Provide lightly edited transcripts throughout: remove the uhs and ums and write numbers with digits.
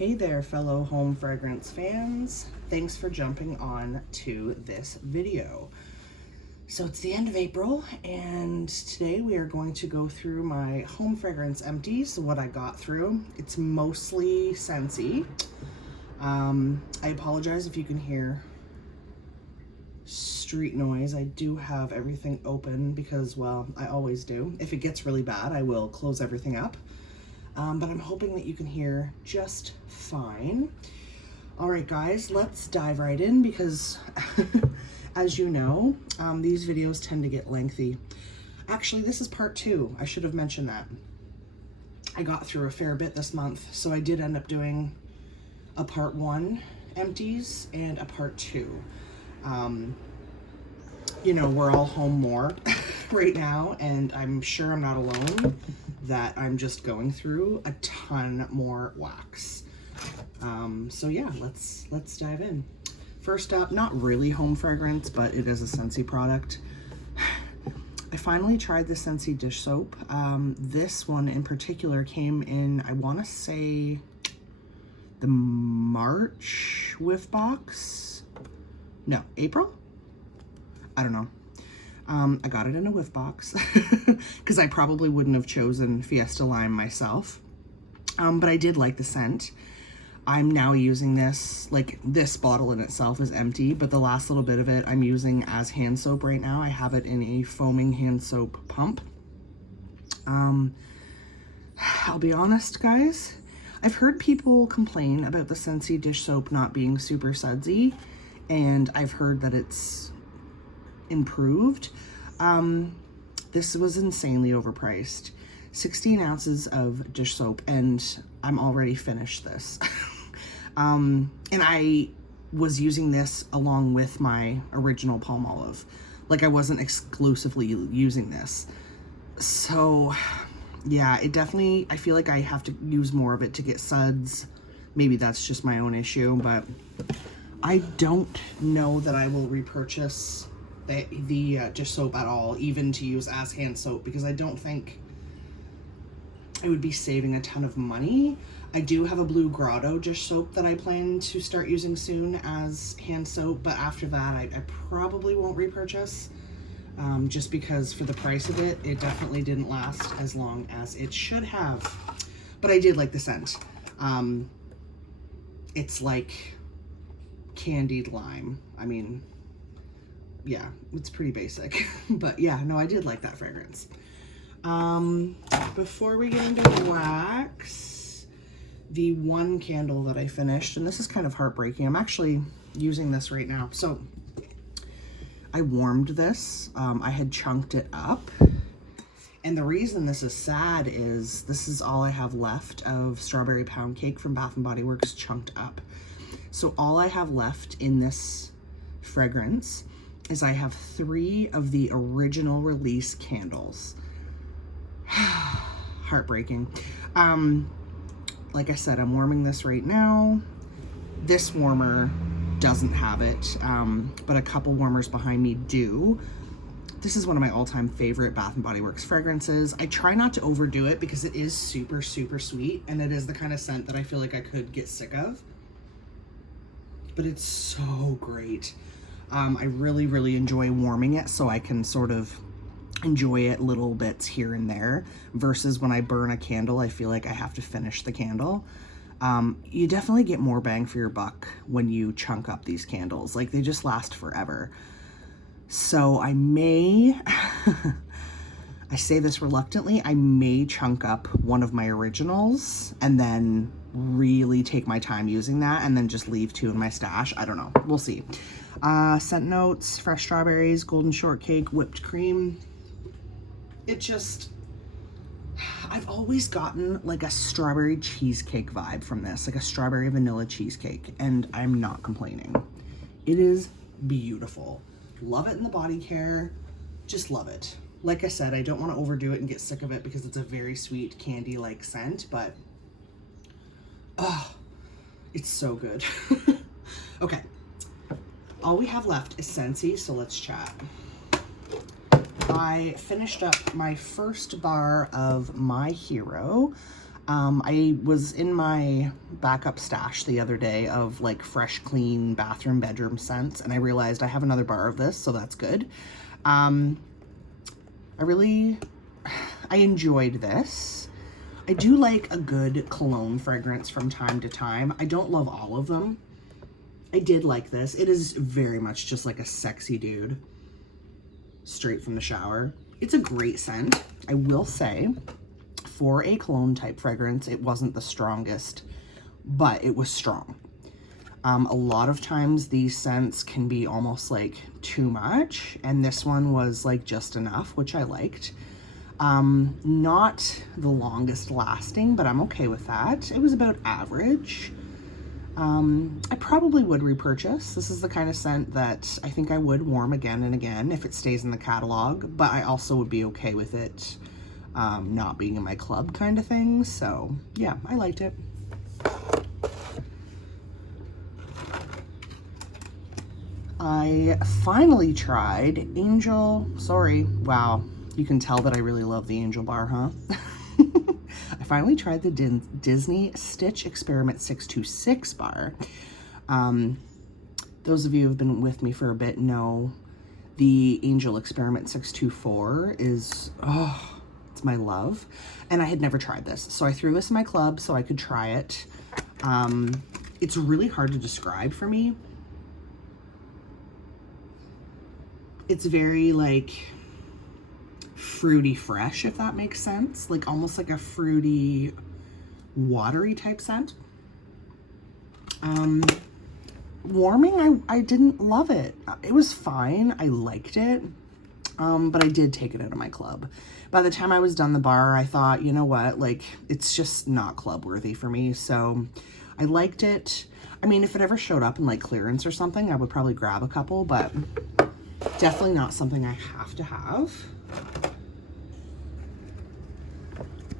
Hey there, fellow home fragrance fans. Thanks for jumping on to this video. So it's the end of April, and today we are going to go through my home fragrance empties, what I got through. It's mostly Scentsy. I apologize if you can hear street noise. I do have everything open because, well, I always do. If it gets really bad, I will close everything up. But I'm hoping that you can hear just fine. All right, guys, let's dive right in because as you know, these videos tend to get lengthy. Actually, this is part 2. I should have mentioned that. I got through a fair bit this month, so I did end up doing a part 1 empties and a part 2. You know, we're all home more right now, and I'm sure I'm not alone that I'm just going through a ton more wax. So yeah, let's dive in. First up, not really home fragrance, but it is a Scentsy product. I finally tried the Scentsy dish soap. This one in particular came in, I want to say, the March whiff box. No, April? I don't know. I got it in a whiff box because I probably wouldn't have chosen Fiesta Lime myself. But I did like the scent. I'm now using this, like this bottle in itself is empty, but the last little bit of it I'm using as hand soap right now. I have it in a foaming hand soap pump. I'll be honest, guys. I've heard people complain about the Scentsy dish soap not being super sudsy, and I've heard that it's improved. This was insanely overpriced. 16 ounces of dish soap, and I'm already finished this. And I was using this along with my original Palmolive. Like, I wasn't exclusively using this. So yeah, it definitely, I feel like I have to use more of it to get suds. Maybe that's just my own issue, but I don't know that I will repurchase the dish soap at all, even to use as hand soap, because I don't think I would be saving a ton of money. I do have a blue grotto dish soap that I plan to start using soon as hand soap, but after that I probably won't repurchase, just because for the price of it, it definitely didn't last as long as it should have. But I did like the scent. It's like candied lime. I mean, yeah, it's pretty basic. But yeah, no, I did like that fragrance. Before we get into wax, the one candle that I finished, and this is kind of heartbreaking. I'm actually using this right now. So I warmed this. I had chunked it up. And the reason this is sad is this is all I have left of Strawberry Pound Cake from Bath & Body Works chunked up. So all I have left in this fragrance is I have 3 of the original release candles. Heartbreaking. Like I said, I'm warming this right now. This warmer doesn't have it, but a couple warmers behind me do. This is one of my all-time favorite Bath & Body Works fragrances. I try not to overdo it because it is super, super sweet, and it is the kind of scent that I feel like I could get sick of. But it's so great. I really, really enjoy warming it so I can sort of enjoy it little bits here and there, versus when I burn a candle, I feel like I have to finish the candle. You definitely get more bang for your buck when you chunk up these candles. Like, they just last forever. So I may, I say this reluctantly, I may chunk up one of my originals and then really take my time using that and then just leave 2 in my stash. I don't know. We'll see. Scent notes, fresh strawberries, golden shortcake, whipped cream. It just, I've always gotten like a strawberry cheesecake vibe from this, like a strawberry vanilla cheesecake, and I'm not complaining. It is beautiful. Love it in the body care. Just love it. Like I said, I don't want to overdo it and get sick of it because it's a very sweet candy-like scent, but oh, it's so good. Okay. All we have left is Scentsy, so let's chat. I finished up my first bar of My Hero. I was in my backup stash the other day of like fresh, clean bathroom, bedroom scents, and I realized I have another bar of this, so that's good. I enjoyed this. I do like a good cologne fragrance from time to time. I don't love all of them. I did like this. It is very much just like a sexy dude straight from the shower. It's a great scent. I will say, for a cologne type fragrance, it wasn't the strongest, but it was strong. A lot of times these scents can be almost like too much, and this one was like just enough, which I liked. Not the longest lasting, but I'm okay with that. It was about average. I probably would repurchase. This is the kind of scent that I think I would warm again and again if it stays in the catalog, but I also would be okay with it not being in my club kind of thing. So yeah, I liked it. I finally tried wow, you can tell that I really love the Angel bar, huh? I finally tried the Disney Stitch Experiment 626 bar. Those of you who have been with me for a bit know the Angel Experiment 624 is, oh, it's my love. And I had never tried this. So I threw this in my club so I could try it. It's really hard to describe for me. It's very like fruity fresh, if that makes sense. Like almost like a fruity, watery type scent. Warming, I didn't love it. It was fine. I liked it. But I did take it out of my club. By the time I was done the bar, I thought, you know what, like, it's just not club worthy for me. So I liked it. I mean, if it ever showed up in like clearance or something, I would probably grab a couple, but definitely not something I have to have.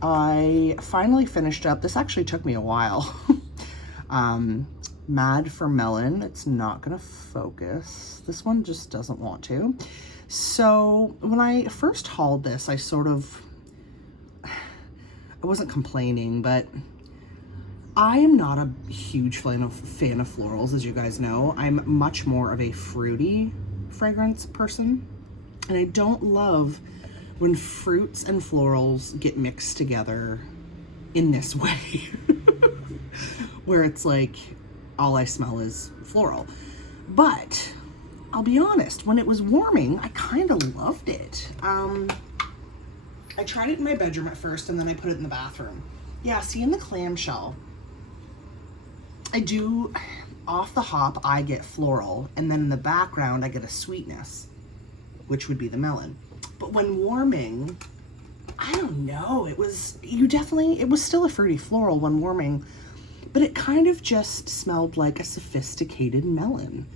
I finally finished up, this actually took me a while. Mad for Melon. It's not gonna focus. This one just doesn't want to. So when I first hauled this, I wasn't complaining, but I am not a huge fan of florals, as you guys know. I'm much more of a fruity fragrance person, and I don't love when fruits and florals get mixed together in this way, where it's like all I smell is floral. But I'll be honest, when it was warming, I kind of loved it. I tried it in my bedroom at first, and then I put it in the bathroom. Yeah, see, in the clamshell, I do, off the hop, I get floral, and then in the background, I get a sweetness, which would be the melon. But when warming, I don't know, it was still a fruity floral when warming, but it kind of just smelled like a sophisticated melon.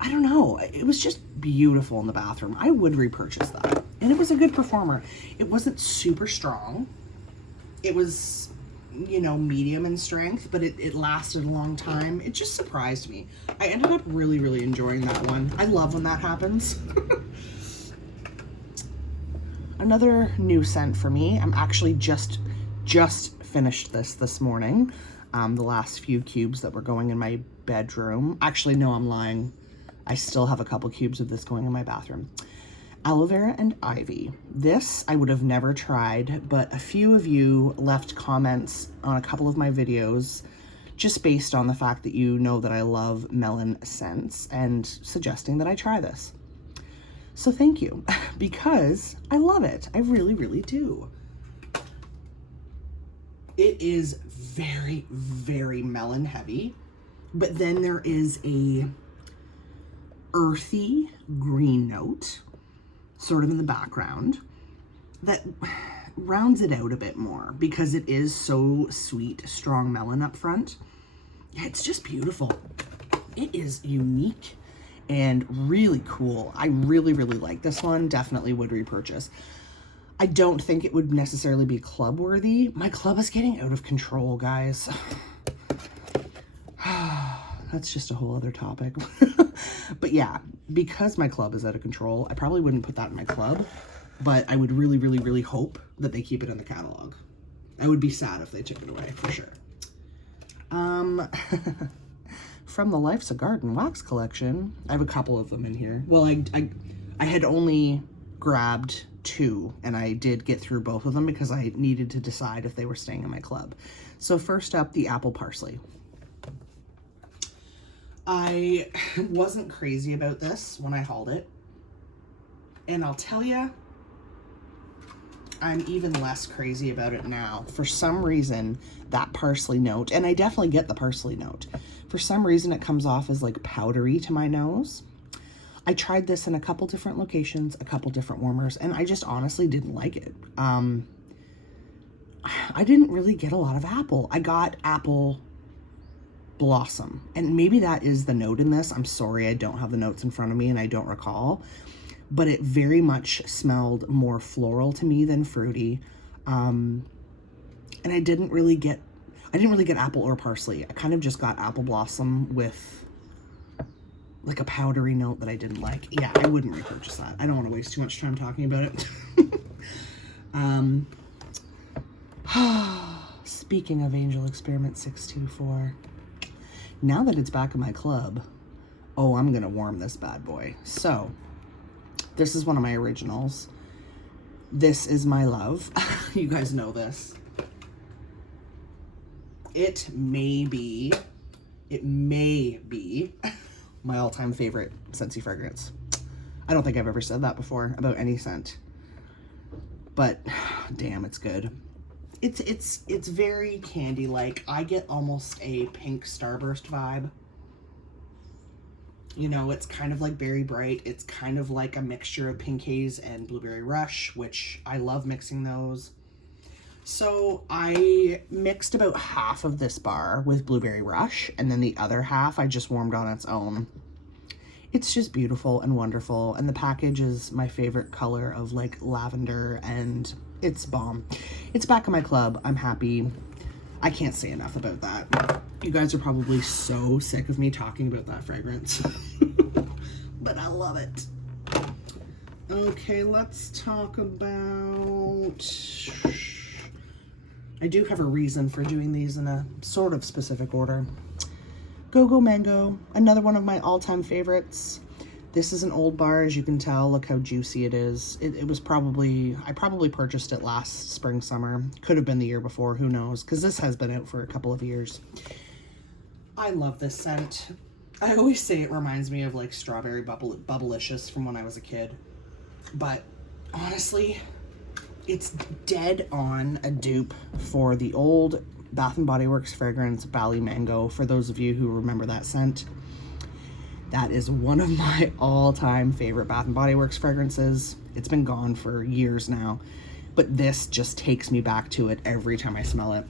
I don't know, it was just beautiful in the bathroom. I would repurchase that, and it was a good performer. It wasn't super strong. It was, you know, medium in strength, but it lasted a long time. It just surprised me. I ended up really, really enjoying that one. I love when that happens. Another new scent for me. I'm actually just finished this morning. The last few cubes that were going in my bedroom. Actually, no, I'm lying. I still have a couple cubes of this going in my bathroom. Aloe vera and ivy. This I would have never tried, but a few of you left comments on a couple of my videos just based on the fact that you know that I love melon scents and suggesting that I try this. So thank you, because I love it. I really, really do. It is very, very melon heavy, but then there is a earthy green note sort of in the background that rounds it out a bit more because it is so sweet, strong melon up front. Yeah, it's just beautiful. It is unique and really cool. I really, really like this one. Definitely would repurchase. I don't think it would necessarily be club worthy. My club is getting out of control, guys. That's just a whole other topic. But yeah, because my club is out of control, I probably wouldn't put that in my club, but I would really, really, really hope that they keep it in the catalog. I would be sad if they took it away, for sure. From the Life's a Garden wax collection, I have a couple of them in here. Well, I had only grabbed 2, and I did get through both of them because I needed to decide if they were staying in my club. So first up, the apple parsley. I wasn't crazy about this when I hauled it, and I'll tell you, I'm even less crazy about it now. For some reason, that parsley note, and I definitely get the parsley note, for some reason it comes off as like powdery to my nose. I tried this in a couple different locations, a couple different warmers, and I just honestly didn't like it. I didn't really get a lot of apple. I got apple blossom, and maybe that is the note in this. I'm sorry, I don't have the notes in front of me and I don't recall, but it very much smelled more floral to me than fruity. And I didn't really get apple or parsley. I kind of just got apple blossom with like a powdery note that I didn't like. Yeah, I wouldn't repurchase that. I don't want to waste too much time talking about it. Speaking of Angel Experiment 624, now that it's back in my club, oh, I'm gonna warm this bad boy. So this is one of my originals. This is my love. You guys know this. It may be my all-time favorite Scentsy fragrance. I don't think I've ever said that before about any scent, but damn, it's good. It's very candy-like. I get almost a pink starburst vibe. You know, it's kind of like Berry Bright. It's kind of like a mixture of Pink Haze and Blueberry Rush, which I love mixing those. So I mixed about half of this bar with Blueberry Rush, and then the other half I just warmed on its own. It's just beautiful and wonderful, and the package is my favorite color of like lavender, and it's bomb. It's back in my club. I'm happy. I can't say enough about that. You guys are probably so sick of me talking about that fragrance, but I love it. Okay, let's talk about... I do have a reason for doing these in a sort of specific order. Go-Go Mango, another one of my all-time favorites. This is an old bar, as you can tell. Look how juicy it is. It was probably, I probably purchased it last spring, summer. Could have been the year before, who knows, because this has been out for a couple of years. I love this scent. I always say it reminds me of like strawberry bubblicious from when I was a kid. But honestly, it's dead on a dupe for the old Bath & Body Works fragrance, Bali Mango, for those of you who remember that scent. That is one of my all-time favorite Bath & Body Works fragrances. It's been gone for years now, but this just takes me back to it every time I smell it.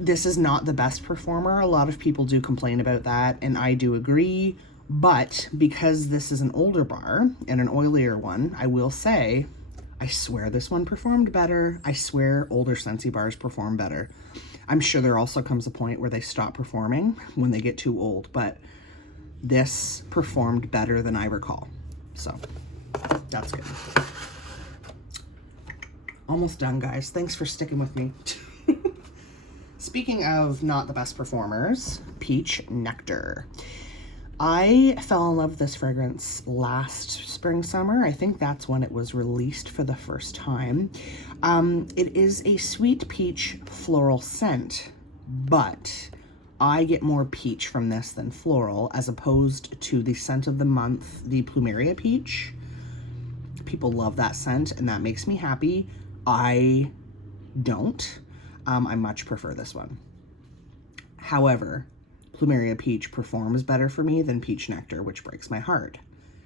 This is not the best performer. A lot of people do complain about that, and I do agree, but because this is an older bar and an oilier one, I will say, I swear this one performed better. I swear older Scentsy bars perform better. I'm sure there also comes a point where they stop performing when they get too old, but this performed better than I recall. So that's good. Almost done, guys. Thanks for sticking with me. Speaking of not the best performers, Peach Nectar. I fell in love with this fragrance last spring, summer. I think that's when it was released for the first time. It is a sweet peach floral scent, but I get more peach from this than floral, as opposed to the scent of the month, the Plumeria Peach. People love that scent, and that makes me happy. I don't. I much prefer this one. However, Plumeria Peach performs better for me than Peach Nectar, which breaks my heart.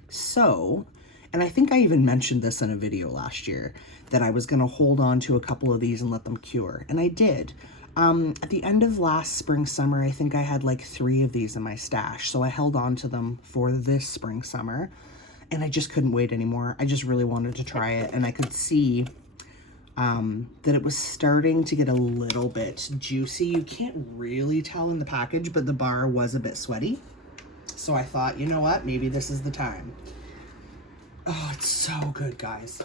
So, and I think I even mentioned this in a video last year, that I was going to hold on to a couple of these and let them cure, and I did. At the end of last spring, summer, I think I had like 3 of these in my stash, so I held on to them for this spring, summer, and I just couldn't wait anymore. I just really wanted to try it, and I could see that it was starting to get a little bit juicy. You can't really tell in the package, but the bar was a bit sweaty. So I thought, you know what? Maybe this is the time. Oh, it's so good, guys.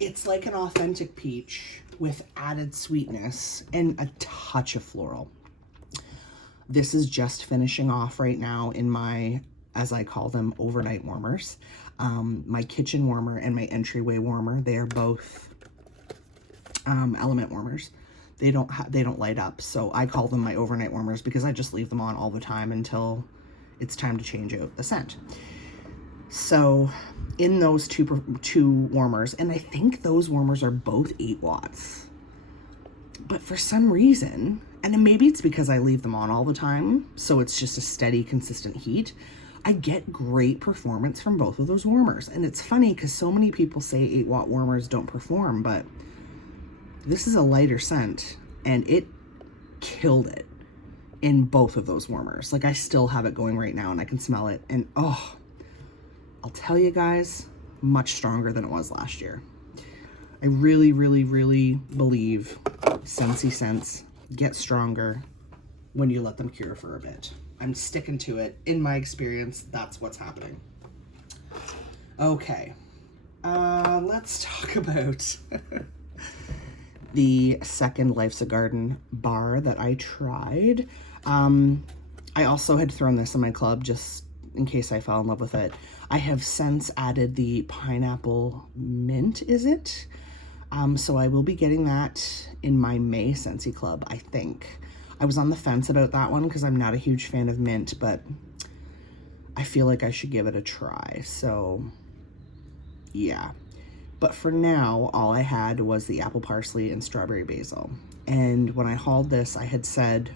It's like an authentic peach with added sweetness and a touch of floral. This is just finishing off right now in my, as I call them, overnight warmers. My kitchen warmer and my entryway warmer, they are both element warmers. They don't light up, so I call them my overnight warmers because I just leave them on all the time until it's time to change out the scent. So in those two warmers, and I think those warmers are both 8 watts, but for some reason, and maybe it's because I leave them on all the time, so it's just a steady, consistent heat, I get great performance from both of those warmers. And it's funny because so many people say 8-watt warmers don't perform, but this is a lighter scent and it killed it in both of those warmers. Like, I still have it going right now and I can smell it, and oh, I'll tell you guys, much stronger than it was last year. I really, really, really believe Scentsy scents get stronger when you let them cure for a bit. I'm sticking to it. In my experience, that's what's happening. Okay, let's talk about the second Life's a Garden bar that I tried. I also had thrown this in my club just in case I fell in love with it. I have since added the pineapple mint, is it? So I will be getting that in my May Scentsy club, I think. I was on the fence about that one because I'm not a huge fan of mint, but I feel like I should give it a try. So yeah. But for now, all I had was the apple parsley and strawberry basil. And when I hauled this, I had said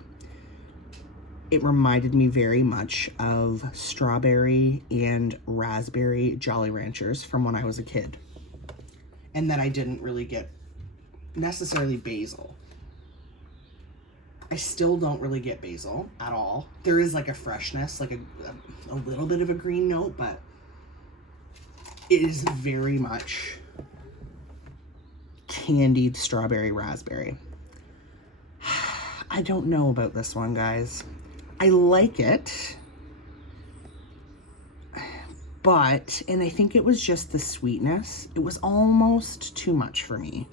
it reminded me very much of strawberry and raspberry Jolly Ranchers from when I was a kid. And then I didn't really get necessarily basil. I still don't really get basil at all. There is like a freshness, like a little bit of a green note, but it is very much candied strawberry raspberry. I don't know about this one, guys. I like it, but, and I think it was just the sweetness, it was almost too much for me.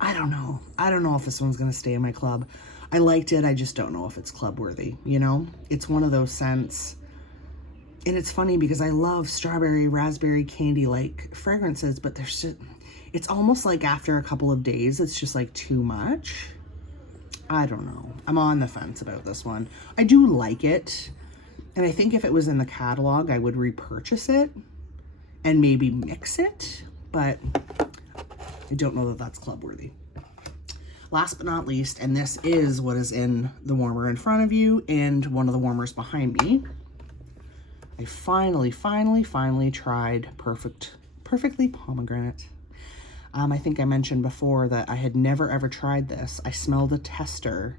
I don't know. I don't know if this one's going to stay in my club. I liked it. I just don't know if it's club worthy, you know? It's one of those scents. And it's funny because I love strawberry, raspberry, candy-like fragrances, but there's just, it's almost like after a couple of days, it's just like too much. I don't know. I'm on the fence about this one. I do like it. And I think if it was in the catalog, I would repurchase it and maybe mix it, but I don't know that that's club worthy. Last but not least, and this is what is in the warmer in front of you and one of the warmers behind me. I finally tried Perfectly Pomegranate. I think I mentioned before that I had never ever tried this. I smelled a tester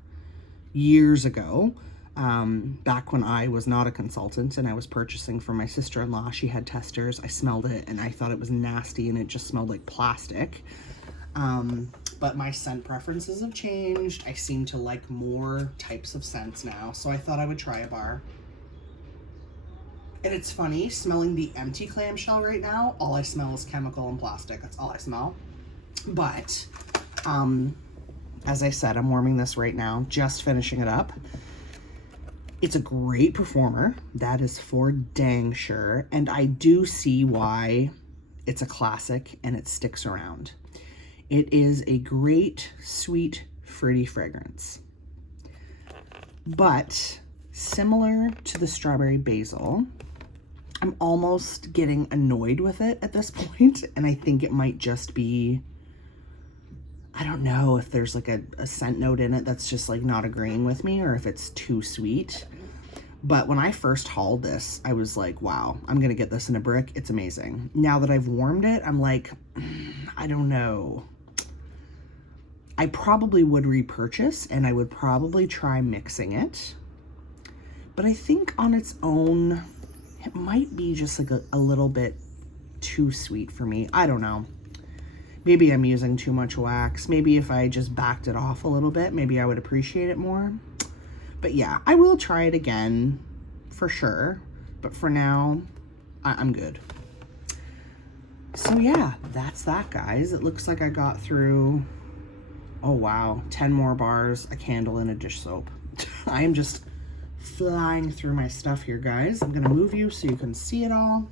years ago, back when I was not a consultant and I was purchasing from my sister-in-law. She had testers. I smelled it and I thought it was nasty and it just smelled like plastic. But my scent preferences have changed. I seem to like more types of scents now, so I thought I would try a bar. And it's funny, smelling the empty clamshell right now, all I smell is chemical and plastic. That's all I smell. But, as I said, I'm warming this right now, just finishing it up. It's a great performer. That is for dang sure. And I do see why it's a classic and it sticks around. It is a great, sweet, fruity fragrance. But similar to the strawberry basil, I'm almost getting annoyed with it at this point, and I think it might just be, I don't know if there's like a scent note in it that's just like not agreeing with me, or if it's too sweet. But when I first hauled this, I was like, wow, I'm gonna get this in a brick. It's amazing. Now that I've warmed it, I'm like, I don't know. I probably would repurchase, and I would probably try mixing it. But I think on its own, it might be just like a little bit too sweet for me. I don't know. Maybe I'm using too much wax. Maybe if I just backed it off a little bit, maybe I would appreciate it more. But yeah, I will try it again for sure. But for now, I'm good. So yeah, that's that, guys. It looks like I got through, oh wow, 10 more bars, a candle, and a dish soap. I am just flying through my stuff here, guys. I'm gonna move you so you can see it all.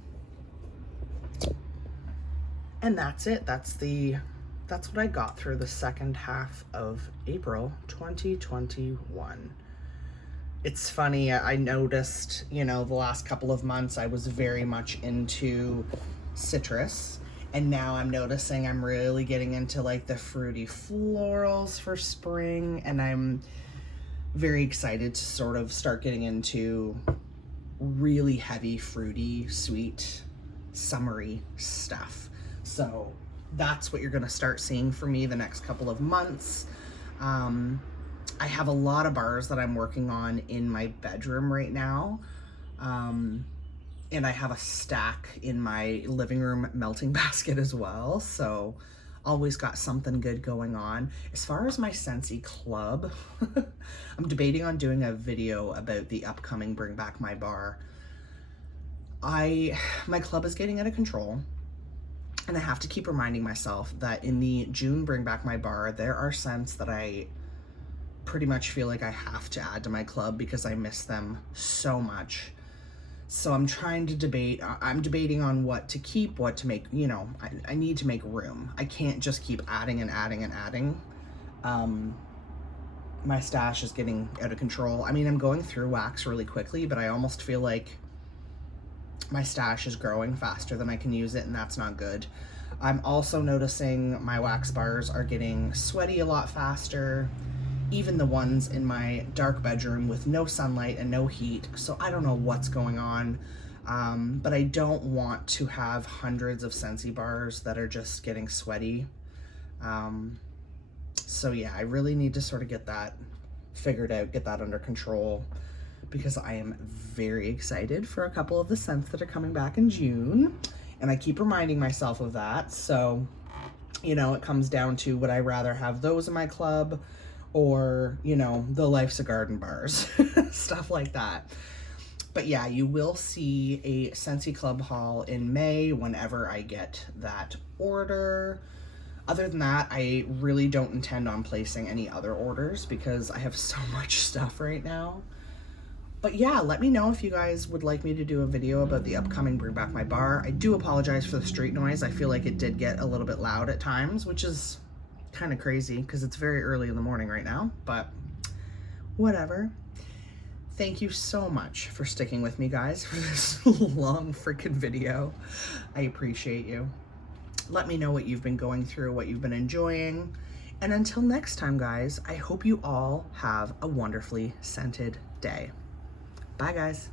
And that's it. That's what I got through the second half of April 2021. It's funny, I noticed, you know, the last couple of months I was very much into citrus, and now I'm noticing I'm really getting into like the fruity florals for spring, and I'm very excited to sort of start getting into really heavy, fruity, sweet, summery stuff. So that's what you're gonna start seeing from me the next couple of months. I have a lot of bars that I'm working on in my bedroom right now. And I have a stack in my living room melting basket as well. So always got something good going on. As far as my Scentsy Club, I'm debating on doing a video about the upcoming Bring Back My Bar. My club is getting out of control. And I have to keep reminding myself that in the June Bring Back My Bar, there are scents that I pretty much feel like I have to add to my club because I miss them so much. So I'm trying to I'm debating on what to keep, what to make, you know, I need to make room. I can't just keep adding and adding and adding. My stash is getting out of control. I mean, I'm going through wax really quickly, but I almost feel like my stash is growing faster than I can use it, and that's not good. I'm also noticing my wax bars are getting sweaty a lot faster, even the ones in my dark bedroom with no sunlight and no heat. So I don't know what's going on, but I don't want to have hundreds of Scentsy bars that are just getting sweaty. So yeah, I really need to sort of get that figured out, get that under control, because I am very excited for a couple of the scents that are coming back in June, and I keep reminding myself of that. So, you know, it comes down to, would I rather have those in my club or, you know, the Life's a Garden bars, stuff like that. But yeah, you will see a Scentsy Club haul in May whenever I get that order. Other than that, I really don't intend on placing any other orders because I have so much stuff right now. But yeah, let me know if you guys would like me to do a video about the upcoming Bring Back My Bar. I do apologize for the street noise. I feel like it did get a little bit loud at times, which is kind of crazy because it's very early in the morning right now, but whatever. Thank you so much for sticking with me, guys, for this long freaking video. I appreciate you. Let me know what you've been going through, what you've been enjoying. And until next time, guys, I hope you all have a wonderfully scented day. Bye, guys.